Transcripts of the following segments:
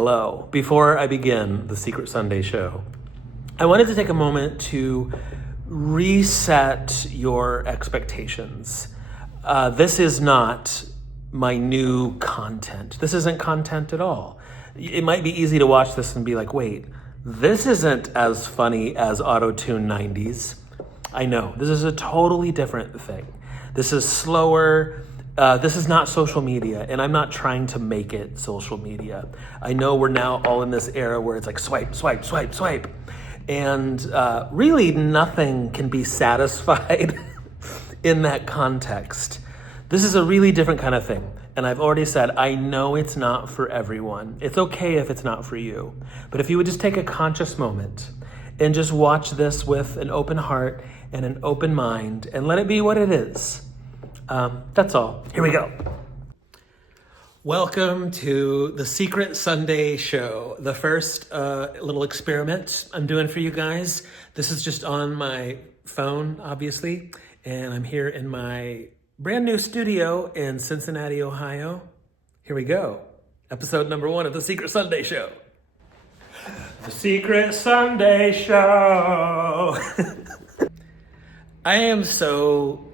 Hello. Before I begin the Secret Sunday show, I wanted to take a moment to reset your expectations. This is not my new content. This isn't content at all. It might be easy to watch this and be like, wait, this isn't as funny as Auto-Tune 90s. I know, this is a totally different thing. This is slower. This is not social media, and I'm not trying to make it social media. I know we're now all in this era where it's like swipe, swipe, swipe, swipe. And really nothing can be satisfied in that context. This is a really different kind of thing. And I've already said, I know it's not for everyone. It's okay if it's not for you. But if you would just take a conscious moment and just watch this with an open heart and an open mind and let it be what it is. That's all. Here we go. Welcome to the Secret Sunday show, the first little experiment I'm doing for you guys. This is just on my phone, obviously, and I'm here in my brand new studio in Cincinnati, Ohio. Here we go. Episode number 1 of the Secret Sunday show. The Secret Sunday show. I am so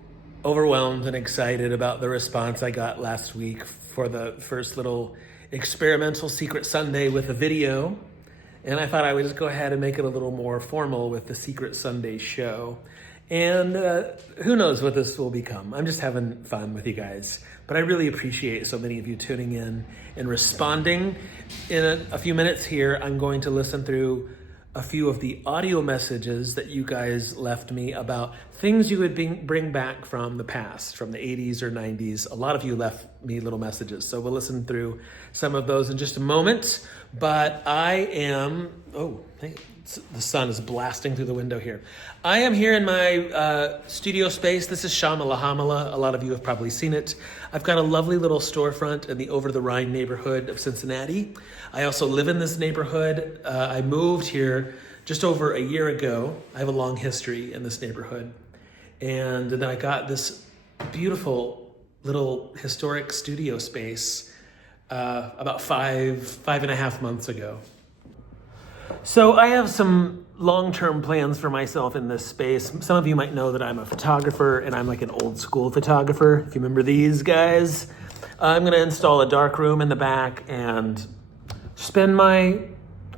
overwhelmed and excited about the response I got last week for the first little experimental Secret Sunday with a video. And I thought I would just go ahead and make it a little more formal with the Secret Sunday show. And who knows what this will become. I'm just having fun with you guys. But I really appreciate so many of you tuning in and responding. In a few minutes here, I'm going to listen through a few of the audio messages that you guys left me about things you would bring back from the past, from the 80s or 90s. A lot of you left me little messages, so we'll listen through some of those in just a moment. But I am, the sun is blasting through the window here. I am here in my studio space. This is Shamala Hamala. A lot of you have probably seen it. I've got a lovely little storefront in the Over the Rhine neighborhood of Cincinnati. I also live in this neighborhood. I moved here just over a year ago. I have a long history in this neighborhood. And then I got this beautiful little historic studio space about five and a half months ago. So I have some long-term plans for myself in this space. Some of you might know that I'm a photographer, and I'm like an old school photographer. If you remember these guys, I'm gonna install a dark room in the back and spend my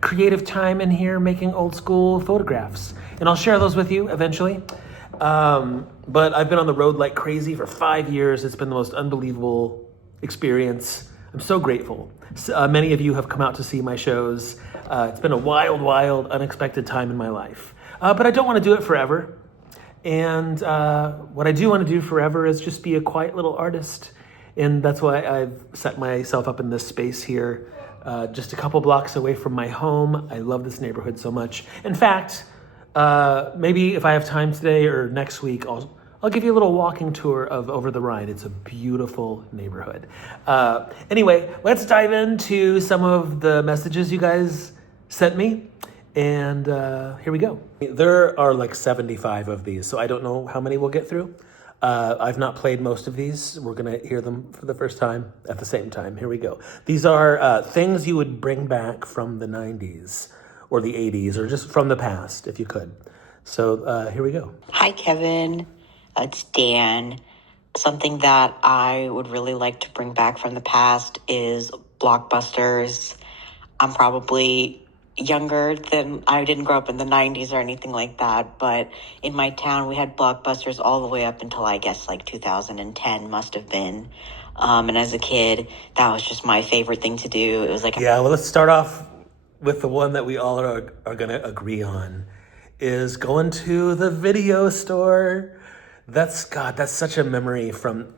creative time in here making old school photographs. And I'll share those with you eventually. But I've been on the road like crazy for 5 years. It's been the most unbelievable experience. I'm so grateful. Many of you have come out to see my shows. It's been a wild, wild, unexpected time in my life. But I don't want to do it forever. And what I do want to do forever is just be a quiet little artist. And that's why I've set myself up in this space here, just a couple blocks away from my home. I love this neighborhood so much. In fact, maybe if I have time today or next week, I'll give you a little walking tour of Over the Rhine. It's a beautiful neighborhood. Anyway, let's dive into some of the messages you guys sent me. And here we go. There are like 75 of these, so I don't know how many we'll get through. I've not played most of these. We're going to hear them for the first time at the same time. Here we go. These are things you would bring back from the 90s or the 80s or just from the past, if you could. So here we go. Hi, Kevin. It's Dan. Something that I would really like to bring back from the past is Blockbusters. I'm probably younger than, I didn't grow up in the 90s or anything like that, but in my town we had Blockbusters all the way up until I guess like 2010 must have been. And as a kid, that was just my favorite thing to do. It was like... Yeah, well, let's start off with the one that we all are going to agree on, is going to the video store. That's such a memory from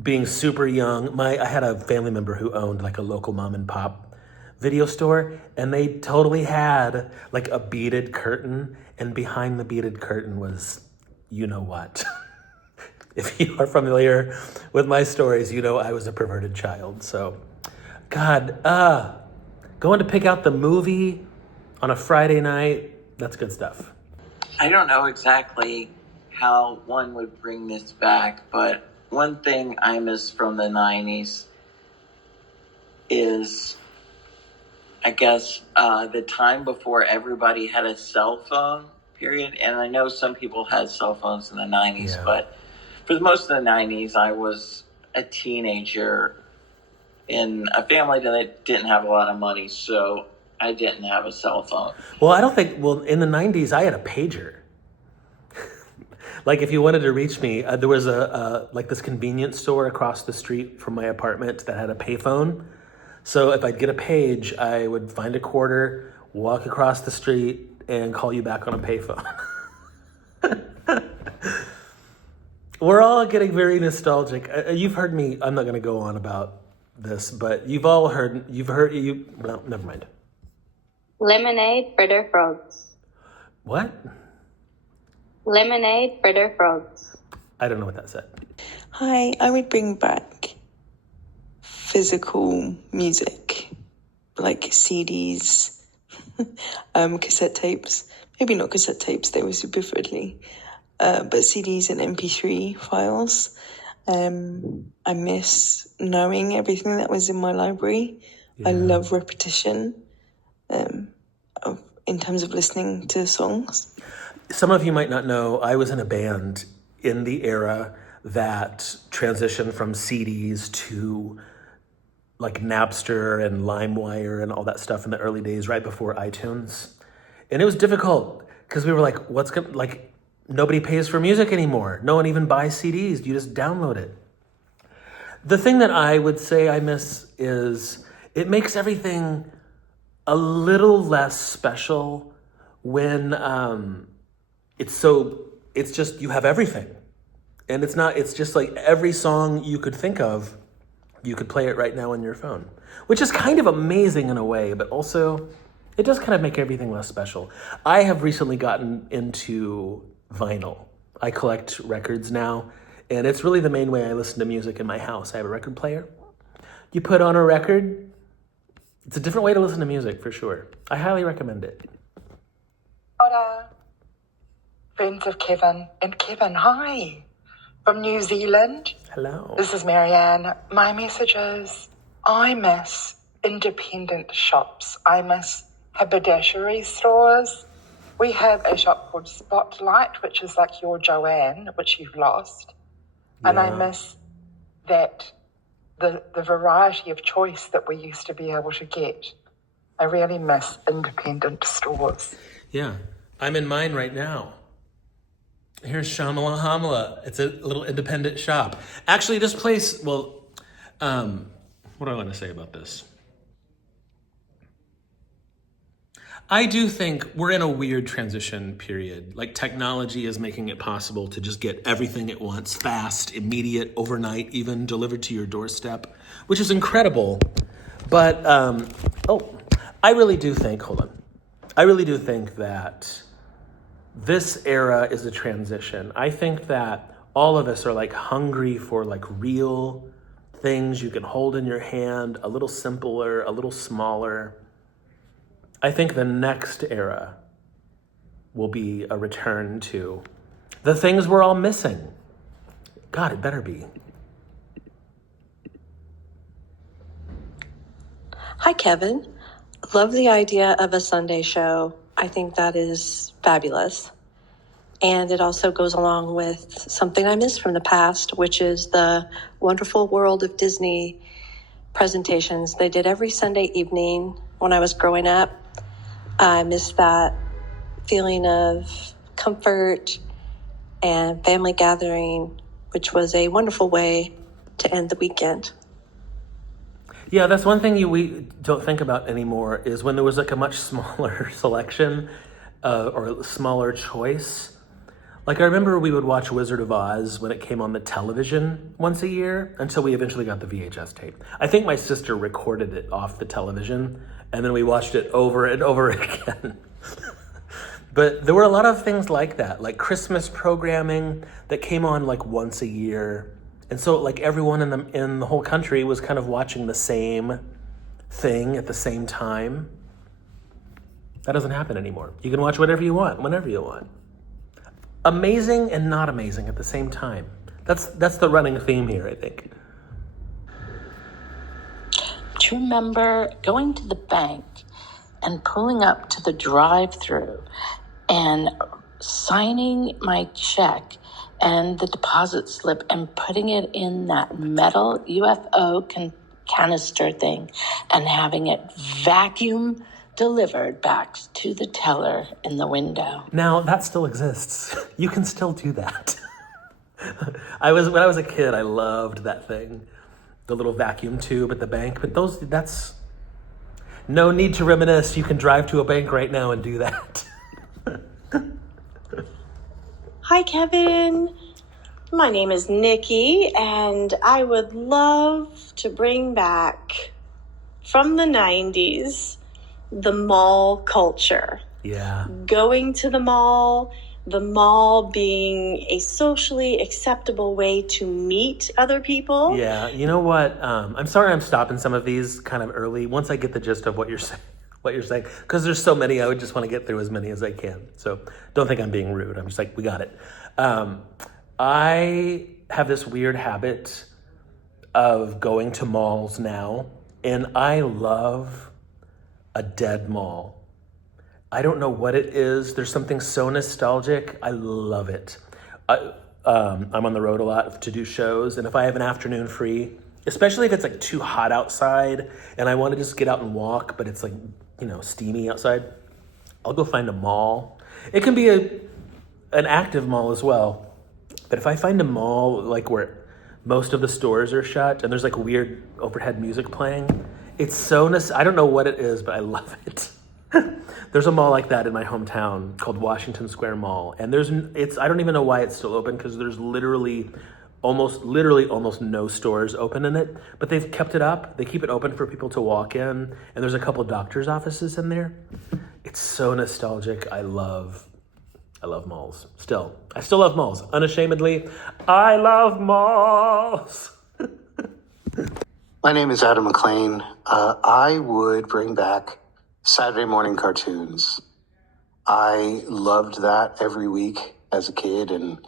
being super young. I had a family member who owned like a local mom and pop video store, and they totally had like a beaded curtain, and behind the beaded curtain was, you know what? If you are familiar with my stories, you know I was a perverted child. So, God, going to pick out the movie on a Friday night, that's good stuff. I don't know exactly how one would bring this back, but one thing I miss from the 90s is I guess, the time before everybody had a cell phone, period. And I know some people had cell phones in the 90s, Yeah. but for most of the 90s, I was a teenager in a family that didn't have a lot of money, so I didn't have a cell phone. Well, I don't think, well, in the 90s, I had a pager. Like if you wanted to reach me, there was like this convenience store across the street from my apartment that had a payphone. So if I'd get a page, I would find a quarter, walk across the street, and call you back on a payphone. We're all getting very nostalgic. You've heard me, I'm not going to go on about this, but well, never mind. Lemonade, fritter frogs. What? Lemonade, fritter frogs. I don't know what that said. Hi, I would bring back physical music, like CDs, cassette tapes. Maybe not cassette tapes, they were super fiddly. But CDs and MP3 files. I miss knowing everything that was in my library. Yeah. I love repetition in terms of listening to songs. Some of you might not know, I was in a band in the era that transitioned from CDs to like Napster and LimeWire and all that stuff in the early days, right before iTunes. And it was difficult because we were like, nobody pays for music anymore. No one even buys CDs. You just download it. The thing that I would say I miss is it makes everything a little less special when it's just, you have everything. And it's just like every song you could think of, you could play it right now on your phone, which is kind of amazing in a way, but also it does kind of make everything less special. I have recently gotten into vinyl. I collect records now, and it's really the main way I listen to music in my house. I have a record player. You put on a record, it's a different way to listen to music for sure. I highly recommend it. Ora, friends of Kevin. And Kevin, hi, from New Zealand. Hello. This is Marianne. My message is, I miss independent shops. I miss haberdashery stores. We have a shop called Spotlight, which is like your Joanne, which you've lost. And I miss that, the variety of choice that we used to be able to get. I really miss independent stores. Yeah, I'm in mine right now. Here's Shamala Hamala. It's a little independent shop. Actually, this place, what do I want to say about this? I do think we're in a weird transition period. Like technology is making it possible to just get everything at once, fast, immediate, overnight, even delivered to your doorstep, which is incredible. But, I really do think that this era is a transition. I think that all of us are like hungry for like real things you can hold in your hand, a little simpler, a little smaller. I think the next era will be a return to the things we're all missing. God, it better be. Hi, Kevin. Love the idea of a Sunday show. I think that is fabulous. And it also goes along with something I miss from the past, which is the Wonderful World of Disney presentations they did every Sunday evening when I was growing up. I miss that feeling of comfort and family gathering, which was a wonderful way to end the weekend. Yeah, that's one thing we don't think about anymore is when there was like a much smaller selection or smaller choice. Like I remember we would watch Wizard of Oz when it came on the television once a year until we eventually got the VHS tape. I think my sister recorded it off the television and then we watched it over and over again. But there were a lot of things like that, like Christmas programming that came on like once a year. And so like everyone in the whole country was kind of watching the same thing at the same time. That doesn't happen anymore. You can watch whatever you want, whenever you want. Amazing and not amazing at the same time. That's the running theme here, I think. Do you remember going to the bank and pulling up to the drive-through and signing my check and the deposit slip and putting it in that metal UFO canister thing and having it vacuum delivered back to the teller in the window. Now, that still exists. You can still do that. When I was a kid, I loved that thing. The little vacuum tube at the bank. But that's no need to reminisce. You can drive to a bank right now and do that. Hi, Kevin. My name is Nikki, and I would love to bring back from the 90s the mall culture. Yeah. Going to the mall being a socially acceptable way to meet other people. Yeah. You know what? I'm sorry I'm stopping some of these kind of early. Once I get the gist of what you're saying. Because there's so many, I would just want to get through as many as I can. So don't think I'm being rude. I'm just like, we got it. I have this weird habit of going to malls now, and I love a dead mall. I don't know what it is. There's something so nostalgic. I love it. I'm on the road a lot to do shows, and if I have an afternoon free, especially if it's like too hot outside and I want to just get out and walk, but it's like, steamy outside, I'll go find a mall. It can be an active mall as well. But if I find a mall like where most of the stores are shut and there's like weird overhead music playing, it's so I don't know what it is, but I love it. There's a mall like that in my hometown called Washington Square Mall, and I don't even know why it's still open, because there's literally almost no stores open in it, but they've kept it up. They keep it open for people to walk in, and there's a couple doctors' offices in there. It's so nostalgic. I love malls. I still love malls. Unashamedly, I love malls. My name is Adam McLean. I would bring back Saturday morning cartoons. I loved that every week as a kid and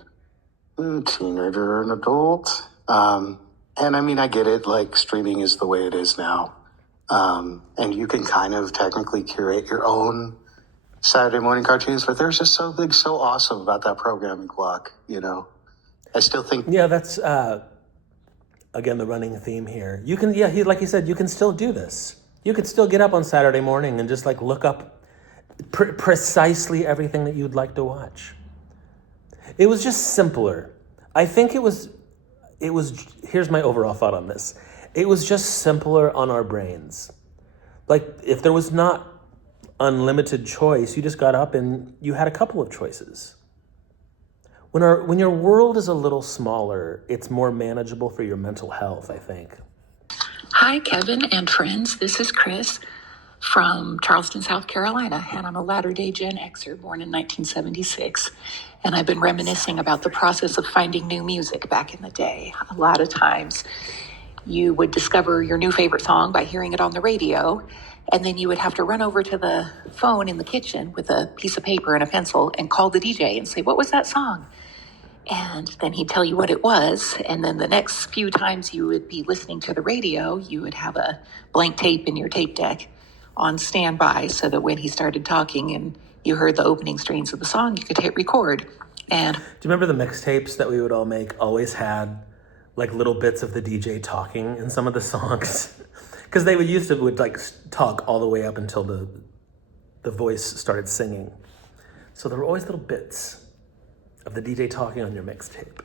teenager and adult. And I mean, I get it, like streaming is the way it is now. And you can kind of technically curate your own Saturday morning cartoons, but there's just something so awesome about that programming block, I still think. Yeah, that's, again, the running theme here. You can, like you said, you can still do this. You could still get up on Saturday morning and just like look up precisely everything that you'd like to watch. It was just simpler. I think it was, here's my overall thought on this. It was just simpler on our brains. Like, if there was not unlimited choice, you just got up and you had a couple of choices. When your world is a little smaller, it's more manageable for your mental health, I think. Hi, Kevin and friends. This is Chris from Charleston, South Carolina, and I'm a latter-day Gen Xer born in 1976. And I've been reminiscing about the process of finding new music back in the day. A lot of times you would discover your new favorite song by hearing it on the radio, and then you would have to run over to the phone in the kitchen with a piece of paper and a pencil and call the DJ and say, "What was that song?" And then he'd tell you what it was. And then the next few times you would be listening to the radio, you would have a blank tape in your tape deck on standby so that when he started talking and you heard the opening strains of the song, you could hit record. And do you remember the mixtapes that we would all make always had like little bits of the DJ talking in some of the songs? Because they would like talk all the way up until the voice started singing. So there were always little bits of the DJ talking on your mixtape.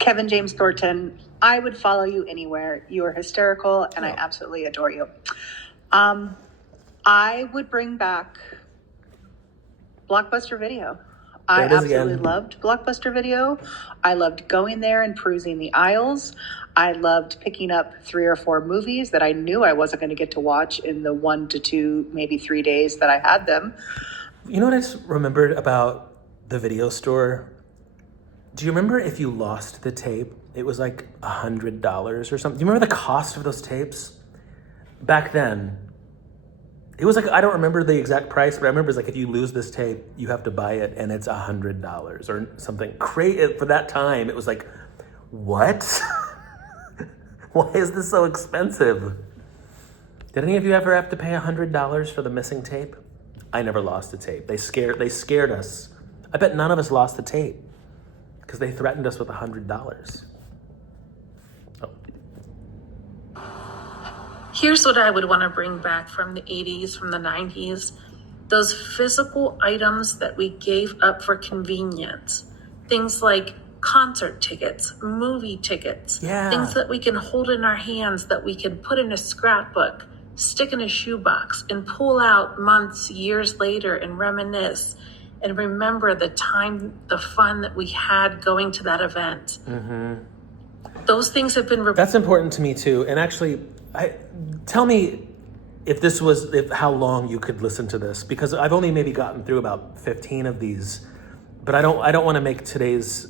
Kevin James Thornton, I would follow you anywhere. You are hysterical, and I absolutely adore you. I would bring back Blockbuster Video. I absolutely loved Blockbuster Video. I loved going there and perusing the aisles. I loved picking up 3 or 4 movies that I knew I wasn't going to get to watch in the 1 to 2, maybe 3 days that I had them. You know what I just remembered about the video store? Do you remember if you lost the tape, it was like $100 or something? Do you remember the cost of those tapes? Back then, it was like, I don't remember the exact price, but I remember it's like, if you lose this tape, you have to buy it, and it's $100 or something. For that time, it was like, what? Why is this so expensive? Did any of you ever have to pay $100 for the missing tape? I never lost a tape. They scared us. I bet none of us lost the tape because they threatened us with $100. Oh. Here's what I would want to bring back from the 80s, from the 90s. Those physical items that we gave up for convenience. Things like concert tickets, movie tickets, things that we can hold in our hands, that we can put in a scrapbook, stick in a shoebox, and pull out months, years later and reminisce and remember the time, the fun that we had going to that event. Mm-hmm. Those things have been... That's important to me too. And actually, tell me if how long you could listen to this, because I've only maybe gotten through about 15 of these, but I don't want to make today's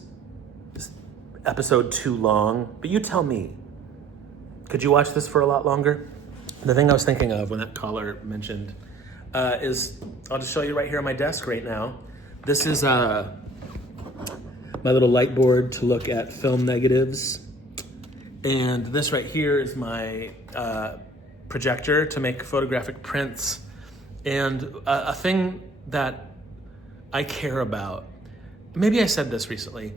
episode too long, but you tell me, could you watch this for a lot longer? The thing I was thinking of when that caller mentioned is, I'll just show you right here on my desk right now. This is my little light board to look at film negatives. And this right here is my projector to make photographic prints. And a thing that I care about, maybe I said this recently,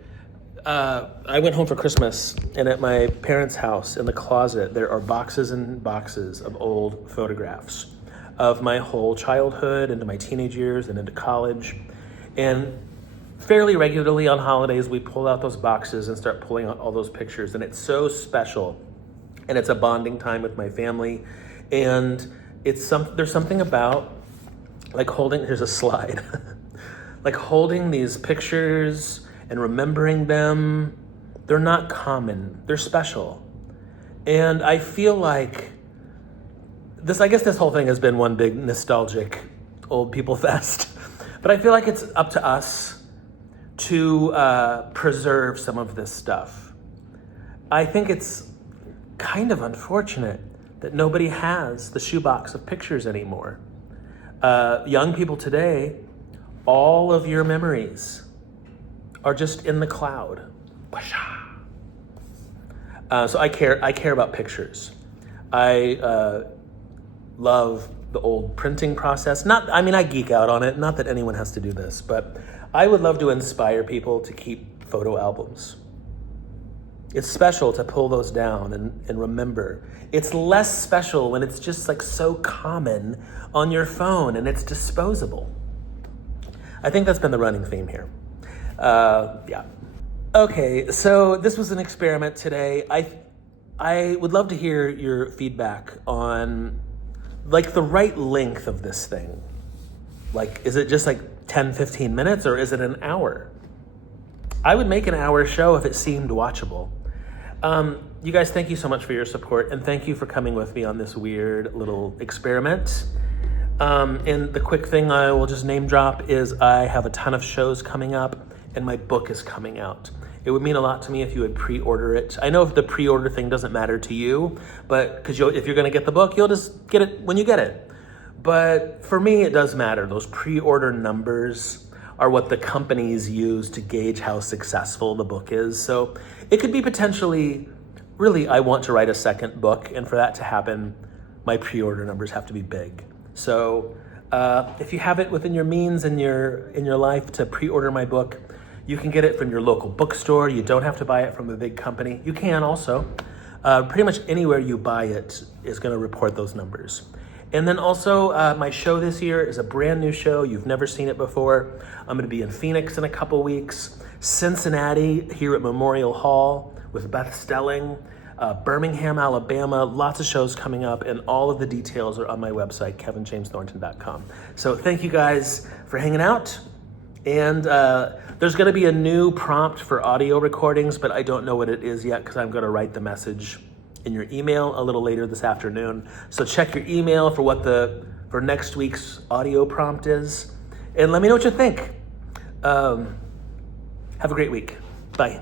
I went home for Christmas, and at my parents' house in the closet, there are boxes and boxes of old photographs of my whole childhood into my teenage years and into college. And fairly regularly on holidays, we pull out those boxes and start pulling out all those pictures. And it's so special. And it's a bonding time with my family. And there's something about like here's a slide, like holding these pictures and remembering them. They're not common, they're special. And I feel like I guess this whole thing has been one big nostalgic old people fest, but I feel like it's up to us to preserve some of this stuff. I think it's kind of unfortunate that nobody has the shoebox of pictures anymore. Young people today, all of your memories are just in the cloud. So I care about pictures. I love the old printing process. I geek out on it. Not that anyone has to do this, but I would love to inspire people to keep photo albums. It's special to pull those down and remember. It's less special when it's just like so common on your phone and it's disposable. I think that's been the running theme here. Yeah. Okay, so this was an experiment today. I would love to hear your feedback on like the right length of this thing. Like, is it just like 10, 15 minutes or is it an hour? I would make an hour show if it seemed watchable. You guys, thank you so much for your support and thank you for coming with me on this weird little experiment. And the quick thing I will just name drop is I have a ton of shows coming up and my book is coming out. It would mean a lot to me if you would pre-order it. I know if the pre-order thing doesn't matter to you, but because if you're gonna get the book, you'll just get it when you get it. But for me, it does matter. Those pre-order numbers are what the companies use to gauge how successful the book is. So it could be potentially, really, I want to write a second book, and for that to happen, my pre-order numbers have to be big. So if you have it within your means in your life to pre-order my book, you can get it from your local bookstore. You don't have to buy it from a big company. You can also. Pretty much anywhere you buy it is gonna report those numbers. And then also, my show this year is a brand new show. You've never seen it before. I'm gonna be in Phoenix in a couple weeks, Cincinnati here at Memorial Hall with Beth Stelling, Birmingham, Alabama, lots of shows coming up, and all of the details are on my website, kevinjamesthornton.com. So thank you guys for hanging out. And there's gonna be a new prompt for audio recordings, but I don't know what it is yet because I'm gonna write the message in your email a little later this afternoon. So check your email for what for next week's audio prompt is. And let me know what you think. Have a great week. Bye.